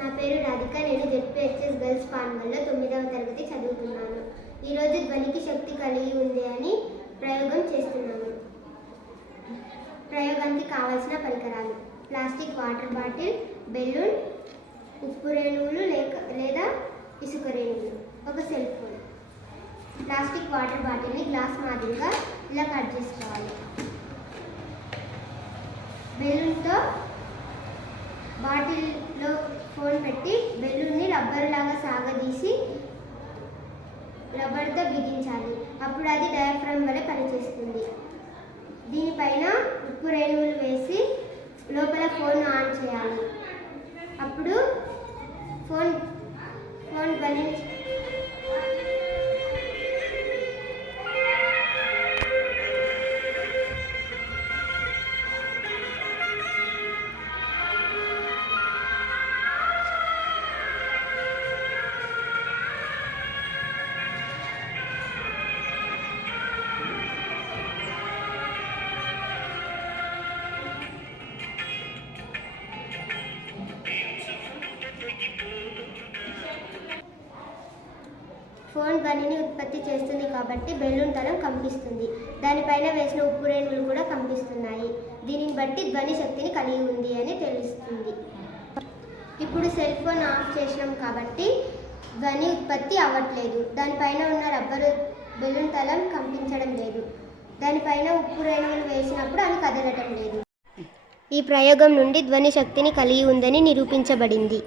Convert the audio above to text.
నా పేరు రాధిక. నేను జెడ్పీహెచ్ఎస్ గర్ల్స్ పాన్వల్లో 9వ తరగతి చదువుతున్నాను. ఈరోజు ధ్వనికి శక్తి కలిగి ఉంది అని ప్రయోగం చేస్తున్నాను. ప్రయోగానికి కావాల్సిన పరికరాలు: ప్లాస్టిక్ వాటర్ బాటిల్, బెలూన్, ఉప్పు రేణువులు లేదా ఇసుక రేణువులు, ఒక సెల్ ఫోన్. ప్లాస్టిక్ వాటర్ బాటిల్ని గ్లాస్ మాదిరిగా ఇలా కట్ చేసుకోవాలి. బెలూన్తో బాటిల్లో ఫోన్ పెట్టి బెలూన్ని రబ్బర్లాగా సాగదీసి రబ్బర్తో బిగించాలి. అప్పుడు అది డయాఫ్రామ్ వలె పనిచేస్తుంది. దీనిపైన ఉప్పు రేణువులు వేసి లోపల ఫోన్ ఆన్ చేయాలి. అప్పుడు ఫోన్ ధ్వని ఫోన్ ధ్వనిని ఉత్పత్తి చేస్తుంది కాబట్టి బెలూన్ తలం కంపిస్తుంది. దానిపైన వేసిన ఉప్పు రేణువులు కూడా కంపిస్తున్నాయి. దీనిని బట్టి ధ్వని శక్తిని కలిగి ఉంది అని తెలుస్తుంది. ఇప్పుడు సెల్ ఫోన్ ఆఫ్ చేసినాం కాబట్టి ధ్వని ఉత్పత్తి అవ్వట్లేదు. దానిపైన ఉన్న రబ్బరు బెలూన్ తలం కంపించడం లేదు. దానిపైన ఉప్పు రేణువులు వేసినప్పుడు అది కదలటం లేదు. ఈ ప్రయోగం నుండి ధ్వని శక్తిని కలిగి ఉందని నిరూపించబడింది.